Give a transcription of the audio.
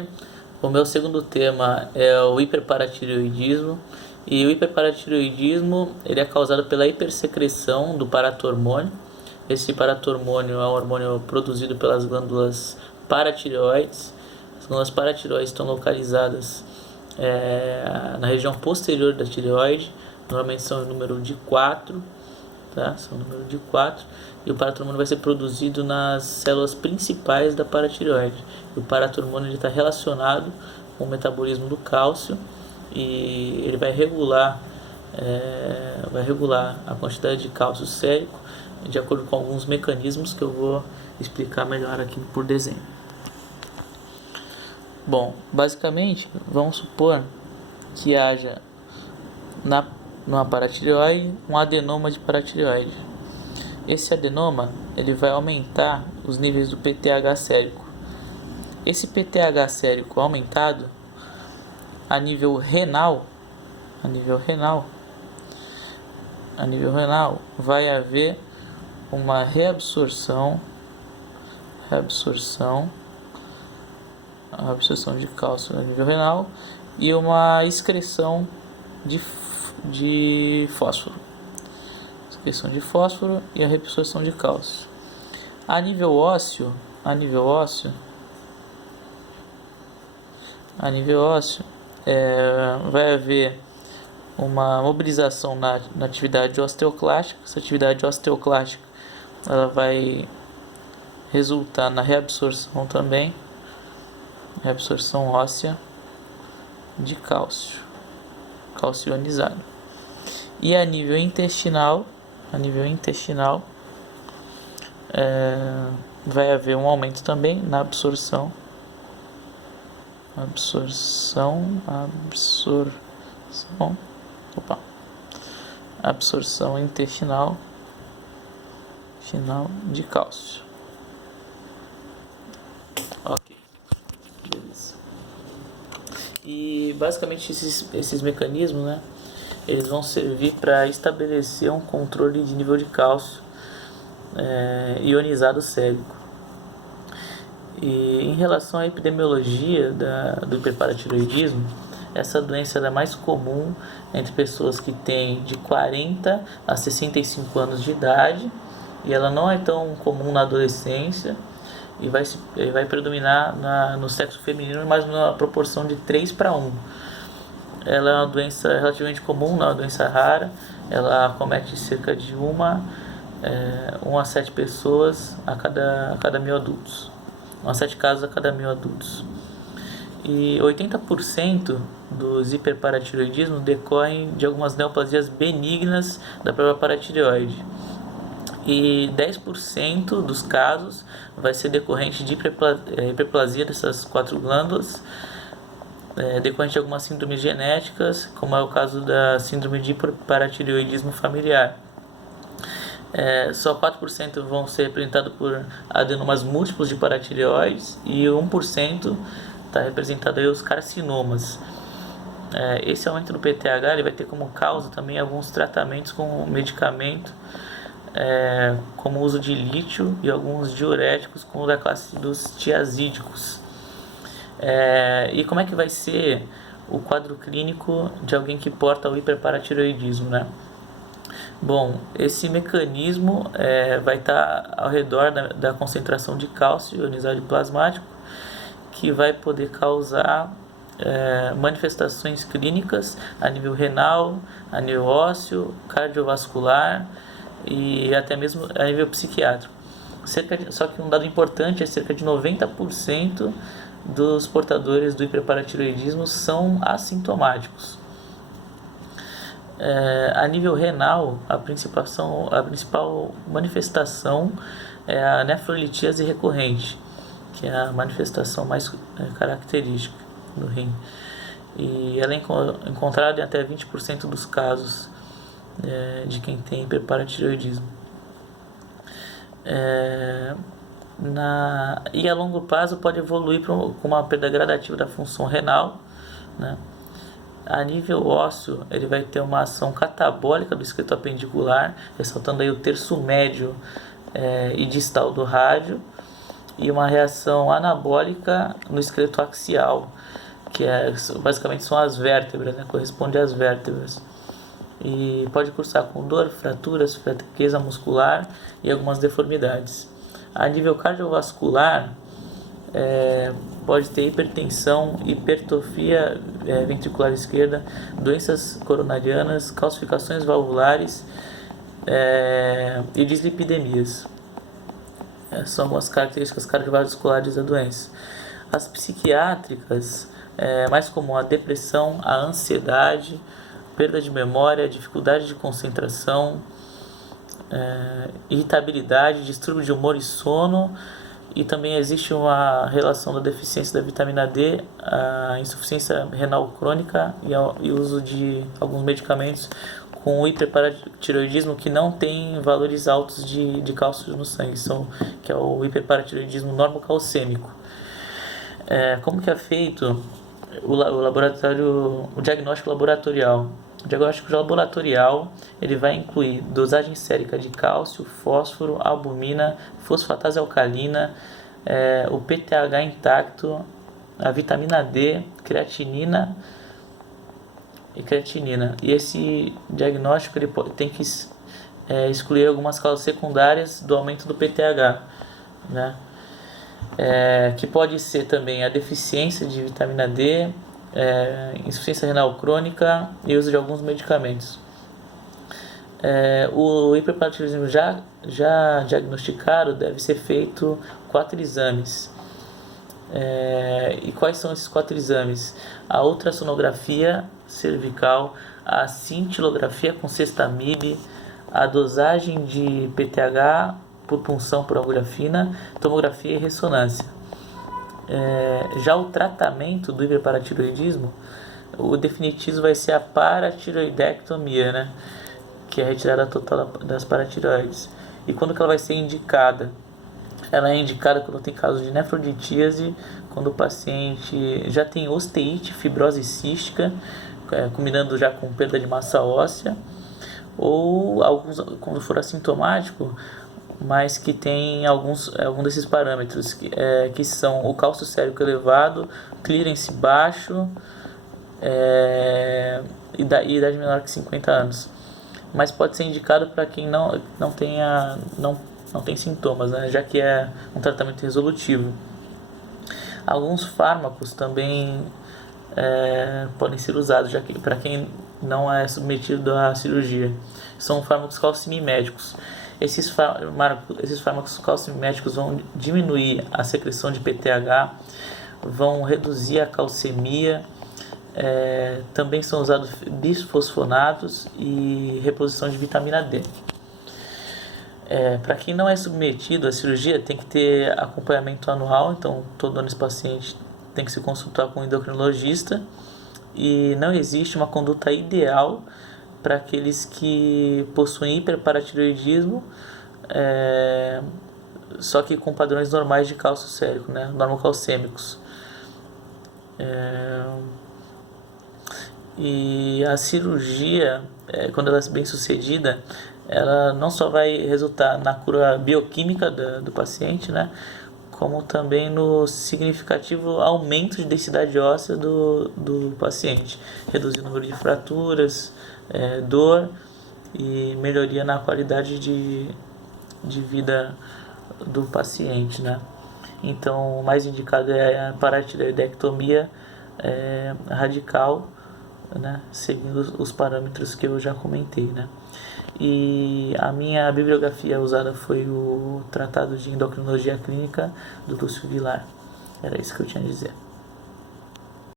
tarde. O meu segundo tema é o hiperparatireoidismo. E o hiperparatireoidismo ele é causado pela hipersecreção do paratormônio. Esse paratormônio é um hormônio produzido pelas glândulas paratireoides. As glândulas paratireoides estão localizadas na região posterior da tireoide. Normalmente são o número de 4, tá? São o número de 4. E o paratormônio vai ser produzido nas células principais da paratireoide. O paratormônio está relacionado com o metabolismo do cálcio e ele vai regular a quantidade de cálcio sérico de acordo com alguns mecanismos que eu vou explicar melhor aqui por desenho. Bom, basicamente, vamos supor que haja numa paratireoide um adenoma de paratireoide. Esse adenoma ele vai aumentar os níveis do PTH sérico. Esse PTH sérico aumentado a nível renal vai haver uma reabsorção de cálcio a nível renal e uma excreção de fósforo. Excreção de fósforo e a reabsorção de cálcio. A nível ósseo vai haver uma mobilização na atividade osteoclástica. Essa atividade osteoclástica ela vai resultar na reabsorção também, reabsorção óssea de cálcio ionizado. E a nível intestinal vai haver um aumento também na absorção intestinal de cálcio. Ok, beleza. E basicamente esses mecanismos, né, eles vão servir para estabelecer um controle de nível de cálcio ionizado sérico. E em relação à epidemiologia do hiperparatireoidismo, essa doença é mais comum entre pessoas que têm de 40 a 65 anos de idade, e ela não é tão comum na adolescência e vai predominar no sexo feminino, mas numa proporção de 3:1. Ela é uma doença relativamente comum, não é uma doença rara. Ela acomete cerca de 1 a 7 pessoas a cada 1.000 adultos. 1 a 7 casos a cada 1.000 adultos. E 80% dos hiperparatireoidismos decorrem de algumas neoplasias benignas da própria paratireoide. E 10% dos casos vai ser decorrente de hiperplasia dessas 4 glândulas, decorrente de algumas síndromes genéticas, como é o caso da síndrome de hiperparatireoidismo familiar. Só 4% vão ser representados por adenomas múltiplos de paratireoides e 1% está representado aí os carcinomas. Esse aumento do PTH ele vai ter como causa também alguns tratamentos com medicamento, como o uso de lítio e alguns diuréticos como da classe dos tiazídicos. E como é que vai ser o quadro clínico de alguém que porta o hiperparatireoidismo, né? Bom, esse mecanismo vai estar ao redor da concentração de cálcio ionizado plasmático, que vai poder causar manifestações clínicas a nível renal, a nível ósseo, cardiovascular e até mesmo a nível psiquiátrico. Só que um dado importante é que cerca de 90% dos portadores do hiperparatireoidismo são assintomáticos. A nível renal, a principal manifestação é a nefrolitíase recorrente, que é a manifestação mais característica do rim. E ela é encontrada em até 20% dos casos de quem tem hiperparatireoidismo. E a longo prazo pode evoluir com uma perda gradativa da função renal, né? A nível ósseo, ele vai ter uma ação catabólica do esqueleto apendicular, ressaltando aí o terço médio e distal do rádio, e uma reação anabólica no esqueleto axial, que basicamente são as vértebras, né? Corresponde às vértebras. E pode cursar com dor, fraturas, fraqueza muscular e algumas deformidades. A nível cardiovascular, pode ter hipertensão, hipertrofia ventricular esquerda, doenças coronarianas, calcificações valvulares e dislipidemias. São algumas características cardiovasculares da doença. As psiquiátricas, mais comum a depressão, a ansiedade, perda de memória, dificuldade de concentração, irritabilidade, distúrbio de humor e sono, e também existe uma relação da deficiência da vitamina D, a insuficiência renal crônica e o uso de alguns medicamentos com o hiperparatiroidismo que não tem valores altos de cálcio no sangue, que é o hiperparatiroidismo normocalcêmico. Como que é feito o diagnóstico laboratorial? O diagnóstico laboratorial ele vai incluir dosagem sérica de cálcio, fósforo, albumina, fosfatase alcalina, o PTH intacto, a vitamina D, creatinina. E esse diagnóstico ele tem que excluir algumas causas secundárias do aumento do PTH, né? Que pode ser também a deficiência de vitamina D, insuficiência renal crônica e uso de alguns medicamentos. O hiperparatiroidismo já diagnosticado deve ser feito 4 exames. E quais são esses 4 exames? A ultrassonografia cervical, a cintilografia com sextamib, a dosagem de PTH por punção por agulha fina, tomografia e ressonância. Já o tratamento do hiperparatiroidismo, o definitivo vai ser a paratiroidectomia, né? Que é a retirada total das paratiroides. E quando que ela vai ser indicada? Ela é indicada quando tem caso de nefroditíase, quando o paciente já tem osteite, fibrose cística, combinando já com perda de massa óssea, ou quando for assintomático, mas que tem algum desses parâmetros, que são o cálcio sérico elevado, clearance baixo e idade menor que 50 anos. Mas pode ser indicado para quem não tem sintomas, né? Já que é um tratamento resolutivo. Alguns fármacos também podem ser usados, já que para quem não é submetido à cirurgia. São fármacos calcimiméticos. Esses fármacos calcimiméticos vão diminuir a secreção de PTH, vão reduzir a calcemia, também são usados bisfosfonatos e reposição de vitamina D. Para quem não é submetido à cirurgia, tem que ter acompanhamento anual, então todo ano esse paciente tem que se consultar com um endocrinologista, e não existe uma conduta ideal para aqueles que possuem hiperparatiroidismo, só que com padrões normais de cálcio sérico, né, normocalcêmicos. E a cirurgia, quando ela é bem sucedida, ela não só vai resultar na cura bioquímica do paciente, né, como também no significativo aumento de densidade óssea do paciente, reduzir o número de fraturas, dor e melhoria na qualidade de vida do paciente, né? Então, o mais indicado é a paratiroidectomia radical, né? Seguindo os parâmetros que eu já comentei, né? E a minha bibliografia usada foi o Tratado de Endocrinologia Clínica do Lúcio Vilar. Era isso que eu tinha a dizer.